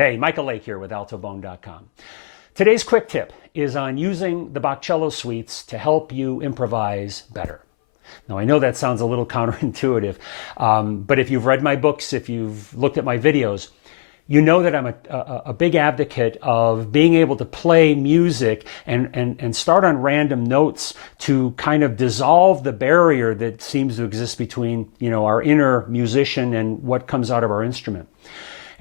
Hey, Michael Lake here with altobone.com. Today's quick tip is on using the Bach Cello Suites to help you improvise better. Now, I know that sounds a little counterintuitive, but if you've read my books, if you've looked at my videos, you know that I'm a big advocate of being able to play music and start on random notes to kind of dissolve the barrier that seems to exist between, our inner musician and what comes out of our instrument.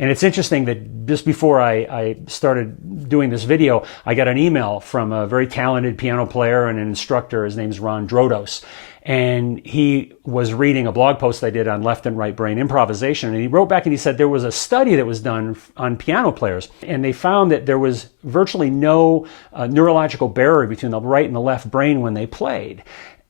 And it's interesting that just before I started doing this video, I got an email from a very talented piano player and an instructor. His name's Ron Drodos. And he was reading a blog post I did on left and right brain improvisation. And he wrote back and he said there was a study that was done on piano players. And they found that there was virtually no neurological barrier between the right and the left brain when they played.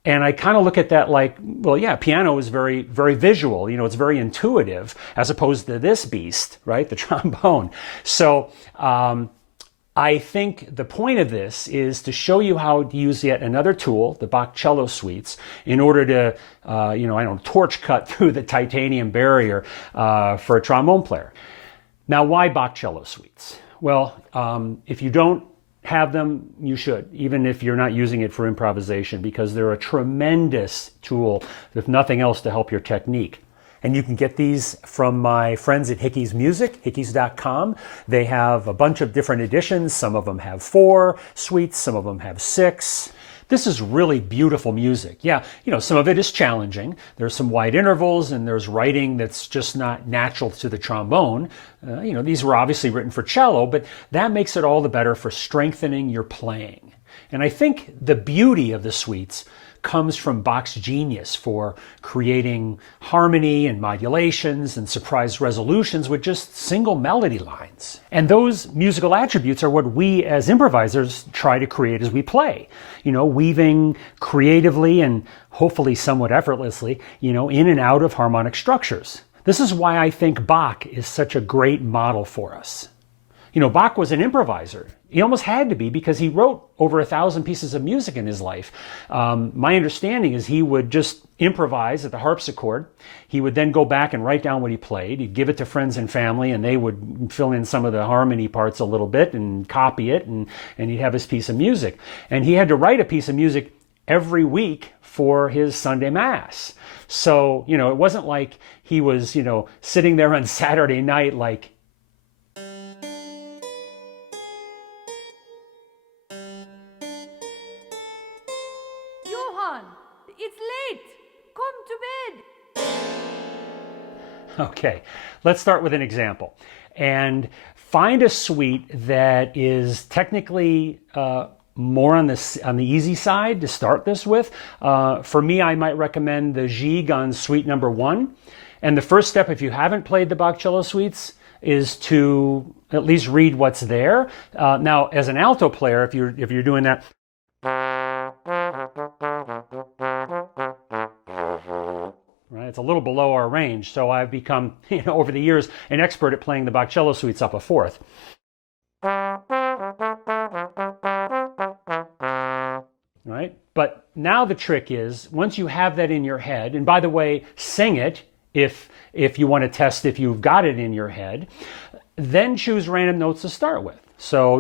And I kind of look at that like, well, yeah, piano is very, very visual. It's very intuitive as opposed to this beast, right? The trombone. So I think the point of this is to show you how to use yet another tool, the Bach Cello Suites, in order to, torch cut through the titanium barrier for a trombone player. Now, why Bach Cello Suites? Well, if you don't have them, you should, even if you're not using it for improvisation, because they're a tremendous tool, if nothing else, to help your technique. And you can get these from my friends at Hickey's Music, hickeys.com. They have a bunch of different editions. Some of them have 4 suites, some of them have 6. This is really beautiful music. Yeah, some of it is challenging. There's some wide intervals and there's writing that's just not natural to the trombone. These were obviously written for cello, but that makes it all the better for strengthening your playing. And I think the beauty of the suites comes from Bach's genius for creating harmony and modulations and surprise resolutions with just single melody lines. And those musical attributes are what we as improvisers try to create as we play, weaving creatively and hopefully somewhat effortlessly, in and out of harmonic structures. This is why I think Bach is such a great model for us. Bach was an improviser. He almost had to be because he wrote over 1,000 pieces of music in his life. My understanding is he would just improvise at the harpsichord. He would then go back and write down what he played. He'd give it to friends and family, and they would fill in some of the harmony parts a little bit and copy it, and he'd have his piece of music. And he had to write a piece of music every week for his Sunday Mass. So, it wasn't like he was, sitting there on Saturday night like, it's late. Come to bed. Okay, let's start with an example. And find a suite that is technically more on the easy side to start this with. For me, I might recommend the Gigue on suite number 1. And the first step, if you haven't played the Bach Cello Suites, is to at least read what's there. Now, as an alto player, if you're doing that, it's a little below our range, so I've become, over the years, an expert at playing the Bach Cello Suites up a 4th. Right? But now the trick is, once you have that in your head, and by the way, sing it if you want to test if you've got it in your head, then choose random notes to start with. So,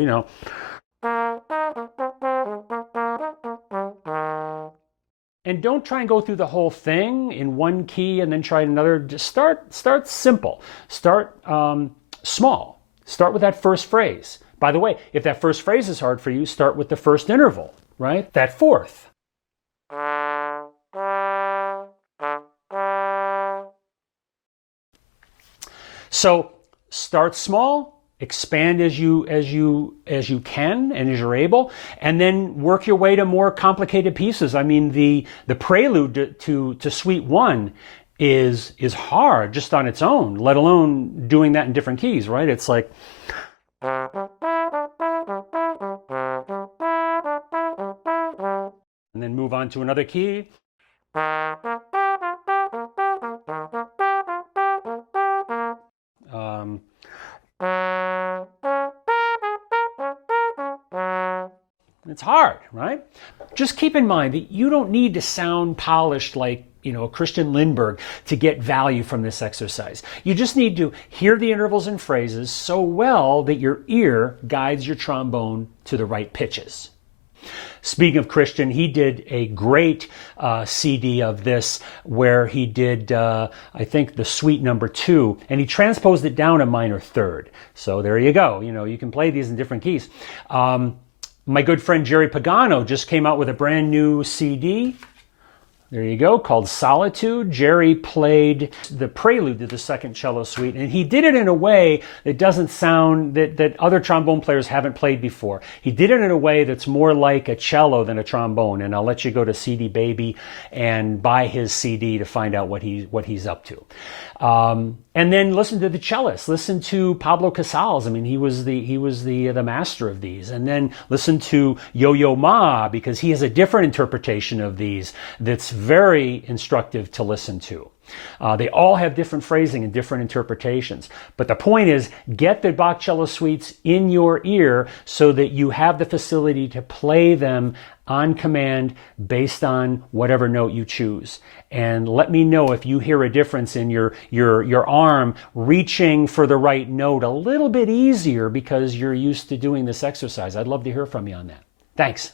and don't try and go through the whole thing in one key and then try another. Just start simple. Start small. Start with that first phrase. By the way, if that first phrase is hard for you, start with the first interval, right? That 4th. So start small. Expand as you can and as you're able, and then work your way to more complicated pieces. I mean, the prelude to Suite 1 is hard just on its own, let alone doing that in different keys, right? It's like, and then move on to another key. It's hard, right? Just keep in mind that you don't need to sound polished like a Christian Lindbergh to get value from this exercise. You just need to hear the intervals and phrases so well that your ear guides your trombone to the right pitches. Speaking of Christian, he did a great CD of this where he did, I think, the suite number 2, and he transposed it down a minor third. So there you go. You can play these in different keys. My good friend Jerry Pagano just came out with a brand new CD. There you go, called Solitude. Jerry played the prelude to the second cello suite, and he did it in a way that doesn't sound, that other trombone players haven't played before. He did it in a way that's more like a cello than a trombone, and I'll let you go to CD Baby and buy his CD to find out what he's up to. And then listen to the cellist. Listen to Pablo Casals. I mean, he was the master of these. And then listen to Yo-Yo Ma, because he has a different interpretation of these that's very instructive to listen to. They all have different phrasing and different interpretations. But the point is, get the Bach Cello Suites in your ear so that you have the facility to play them on command based on whatever note you choose. And let me know if you hear a difference in your arm reaching for the right note a little bit easier because you're used to doing this exercise. I'd love to hear from you on that. Thanks.